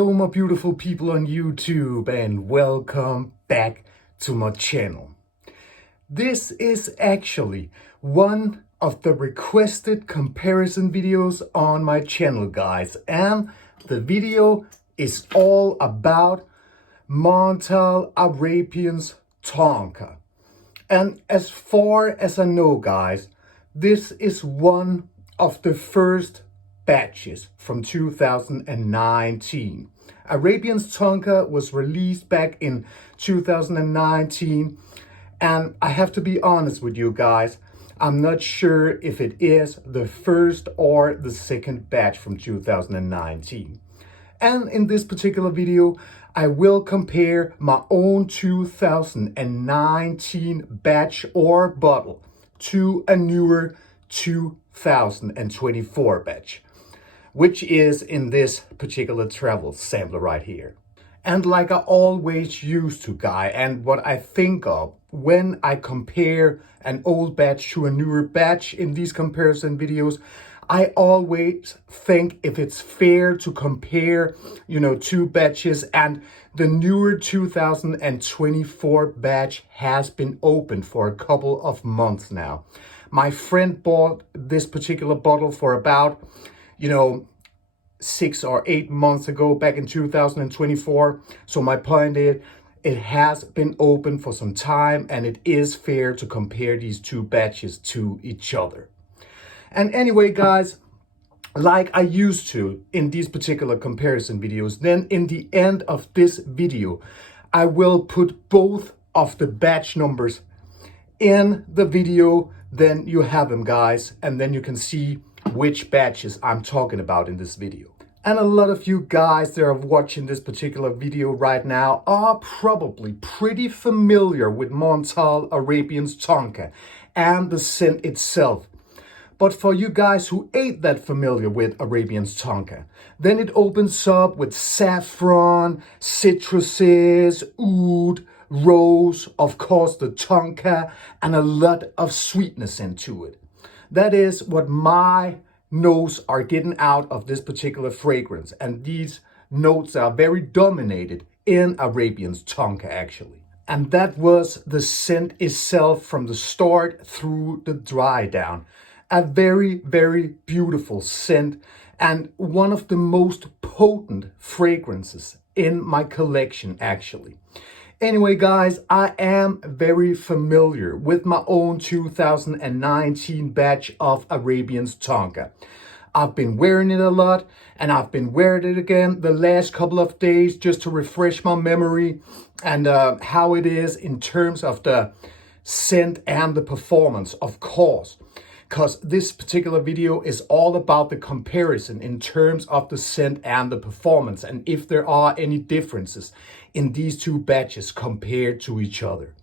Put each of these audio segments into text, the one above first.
Hello my beautiful people on YouTube and welcome back to my channel. This is actually one of the requested comparison videos on my channel, guys, and the video is all about Montale Arabians Tonka. And as far as I know, guys, this is one of the first batches from 2019. Arabians Tonka was released back in 2019, and I have to be honest with you guys, I'm not sure if it is the first or the second batch from 2019. And in this particular video, I will compare my own 2019 batch or bottle to a newer 2024 batch, which is in this particular travel sampler right here. And like I always used to, guys, and what I think of when I compare an old batch to a newer batch in these comparison videos, I always think if it's fair to compare, two batches, and the newer 2024 batch has been open for a couple of months now. My friend bought this particular bottle for about, 6 or 8 months ago, back in 2024. So my point is, it has been open for some time and it is fair to compare these two batches to each other. And anyway, guys, like I used to in these particular comparison videos, then in the end of this video, I will put both of the batch numbers in the video. Then you have them, guys, and then you can see which batches I'm talking about in this video. And a lot of you guys that are watching this particular video right now are probably pretty familiar with Montale Arabians Tonka and the scent itself. But for you guys who ain't that familiar with Arabians Tonka, then it opens up with saffron, citruses, oud, rose, of course the tonka, and a lot of sweetness into it. That is what my notes are getting out of this particular fragrance, and these notes are very dominated in Arabians Tonka actually. And that was the scent itself from the start through the dry down. A very, very beautiful scent and one of the most potent fragrances in my collection actually. Anyway, guys, I am very familiar with my own 2019 batch of Arabians Tonka. I've been wearing it a lot, and I've been wearing it again the last couple of days just to refresh my memory and how it is in terms of the scent and the performance, of course. Because this particular video is all about the comparison in terms of the scent and the performance, and if there are any differences in these two batches compared to each other.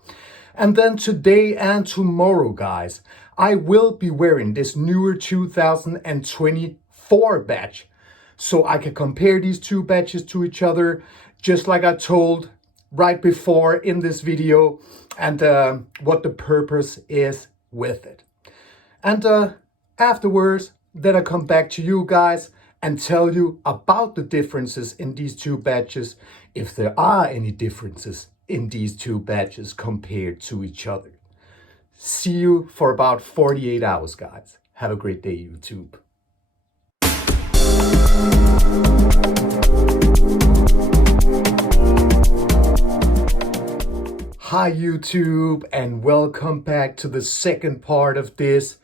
And then today and tomorrow, guys, I will be wearing this newer 2024 batch, so I can compare these two batches to each other, just like I told right before in this video, and what the purpose is with it. And afterwards, then I come back to you guys and tell you about the differences in these two batches, if there are any differences in these two batches compared to each other. See you for about 48 hours, guys. Have a great day, YouTube. Hi, YouTube, and welcome back to the second part of this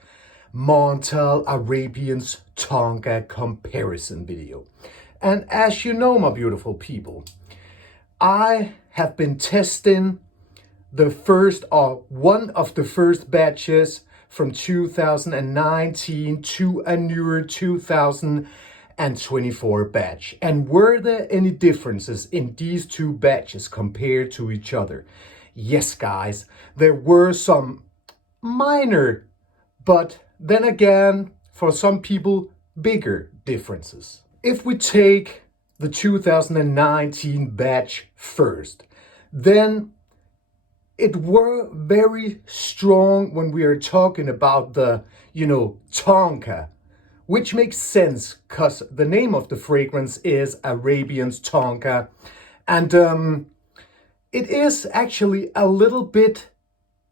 Montale Arabians Tonka comparison video. And as you know, my beautiful people, I have been testing the first or one of the first batches from 2019 to a newer 2024 batch. And were there any differences in these two batches compared to each other? Yes, guys, there were some minor, but then again, for some people, bigger differences. If we take the 2019 batch first, then it were very strong when we are talking about the, Tonka which makes sense because the name of the fragrance is Arabians Tonka. And it is actually a little bit,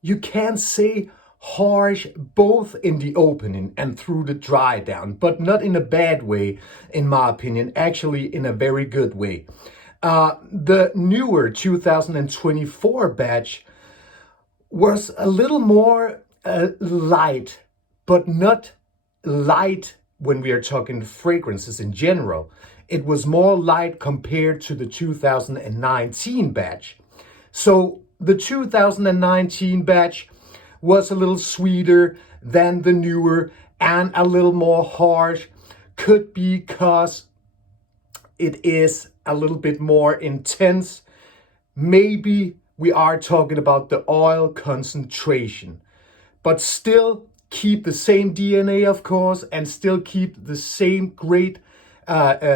you can say, harsh both in the opening and through the dry down, but not in a bad way, in my opinion, actually in a very good way. The newer 2024 batch was a little more light, but not light when we are talking fragrances in general. It was more light compared to the 2019 batch. So the 2019 batch was a little sweeter than the newer and a little more harsh. Could be because it is a little bit more intense. Maybe we are talking about the oil concentration, but still keep the same DNA, of course, and still keep the same great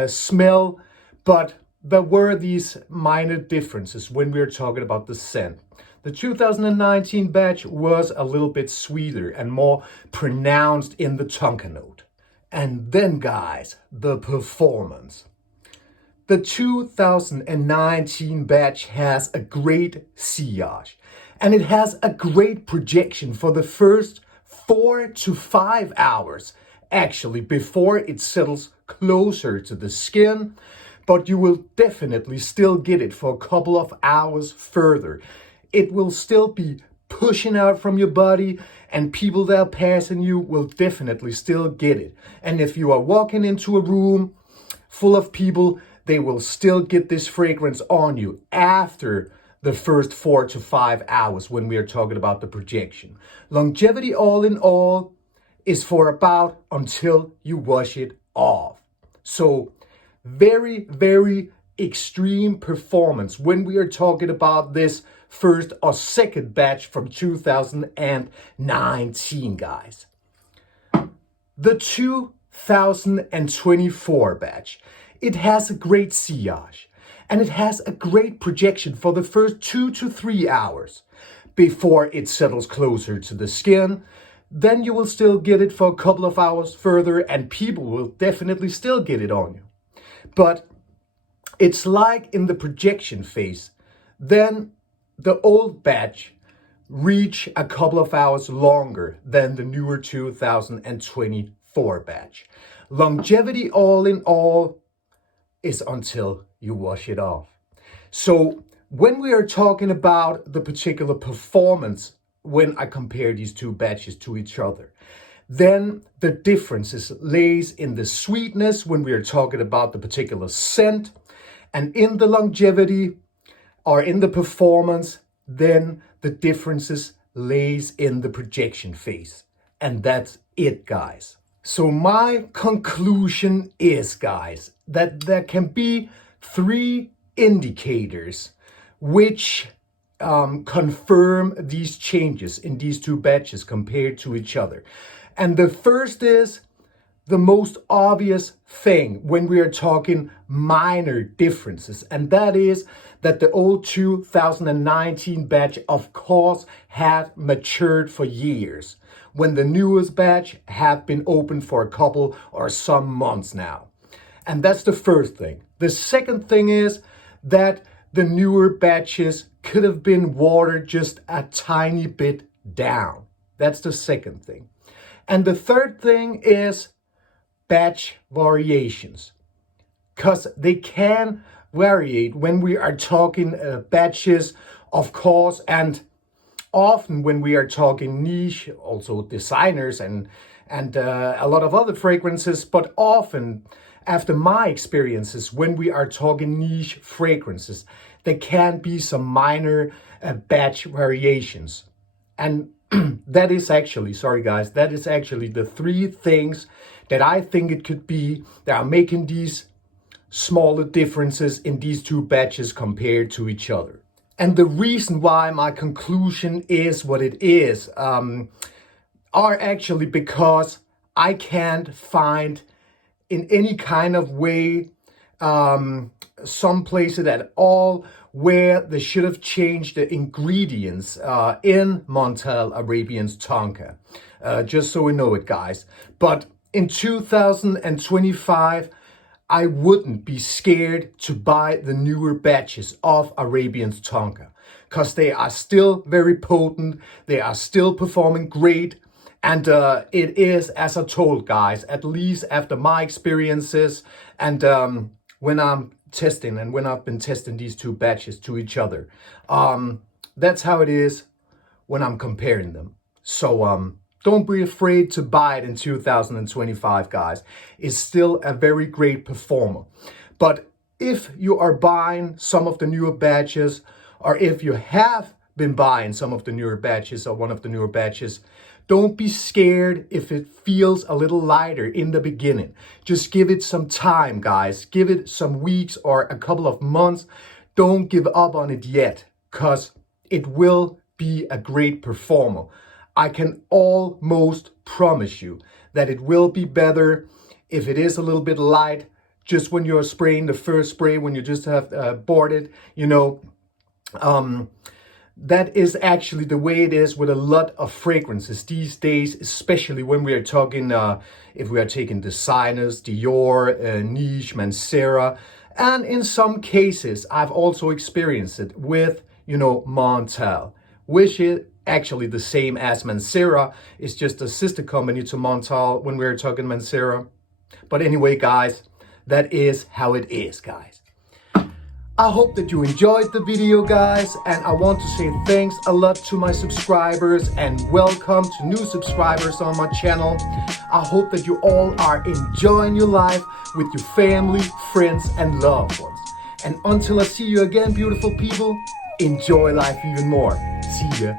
smell. But there were these minor differences when we were talking about the scent. The 2019 batch was a little bit sweeter and more pronounced in the tonka note. And then, guys, the performance. The 2019 batch has a great sillage, and it has a great projection for the first 4 to 5 hours, actually, before it settles closer to the skin. But you will definitely still get it for a couple of hours further. It will still be pushing out from your body, and people that are passing you will definitely still get it. And if you are walking into a room full of people, they will still get this fragrance on you after the first 4 to 5 hours when we are talking about the projection. Longevity, all in all, is for about until you wash it off. So very, very extreme performance when we are talking about this first or second batch from 2019, guys. The 2024 batch, it has a great sillage, and it has a great projection for the first 2 to 3 hours before it settles closer to the skin. Then you will still get it for a couple of hours further, and people will definitely still get it on you. But it's like in the projection phase, then the old batch reach a couple of hours longer than the newer 2024 batch. Longevity, all in all, is until you wash it off. So when we are talking about the particular performance, when I compare these two batches to each other, then the differences lays in the sweetness when we are talking about the particular scent, and in the longevity or in the performance, then the differences lays in the projection phase. And that's it, guys. So my conclusion is, guys, that there can be 3 indicators which confirm these changes in these two batches compared to each other. And the first is the most obvious thing when we are talking minor differences, and that is that the old 2019 batch, of course, had matured for years, when the newest batch had been open for a couple or some months now. And that's the first thing. The second thing is that the newer batches could have been watered just a tiny bit down. That's the second thing. And the third thing is batch variations, because they can vary when we are talking batches, of course, and often when we are talking niche, also designers and a lot of other fragrances, but often, after my experiences, when we are talking niche fragrances, there can be some minor batch variations. And that is actually, sorry guys, that is actually the 3 things that I think it could be that are making these smaller differences in these two batches compared to each other. And the reason why my conclusion is what it is are actually because I can't find in any kind of way some places at all where they should have changed the ingredients in Montale Arabians Tonka. Just so we know it, guys. But in 2025, I wouldn't be scared to buy the newer batches of Arabians Tonka because they are still very potent, they are still performing great, and it is, as I told guys, at least after my experiences and when I'm testing and when I've been testing these two batches to each other, that's how it is when I'm comparing them. So don't be afraid to buy it in 2025, guys. It's still a very great performer. But if you are buying some of the newer batches, or if you have been buying some of the newer batches or one of the newer batches, don't be scared if it feels a little lighter in the beginning. Just give it some time, guys. Give it some weeks or a couple of months. Don't give up on it yet, because it will be a great performer. I can almost promise you that it will be better if it is a little bit light, just when you're spraying the first spray, when you just have bought it, you know. That is actually the way it is with a lot of fragrances these days, especially when we are talking, if we are taking designers, Dior, Niche, Mancera, and in some cases, I've also experienced it with, you know, Montale, which is actually the same as Mancera. It's just a sister company to Montale when we're talking Mancera. But anyway, guys, that is how it is, guys. I hope that you enjoyed the video, guys, and I want to say thanks a lot to my subscribers and welcome to new subscribers on my channel. I hope that you all are enjoying your life with your family, friends, and loved ones. And until I see you again, beautiful people, enjoy life even more. See ya.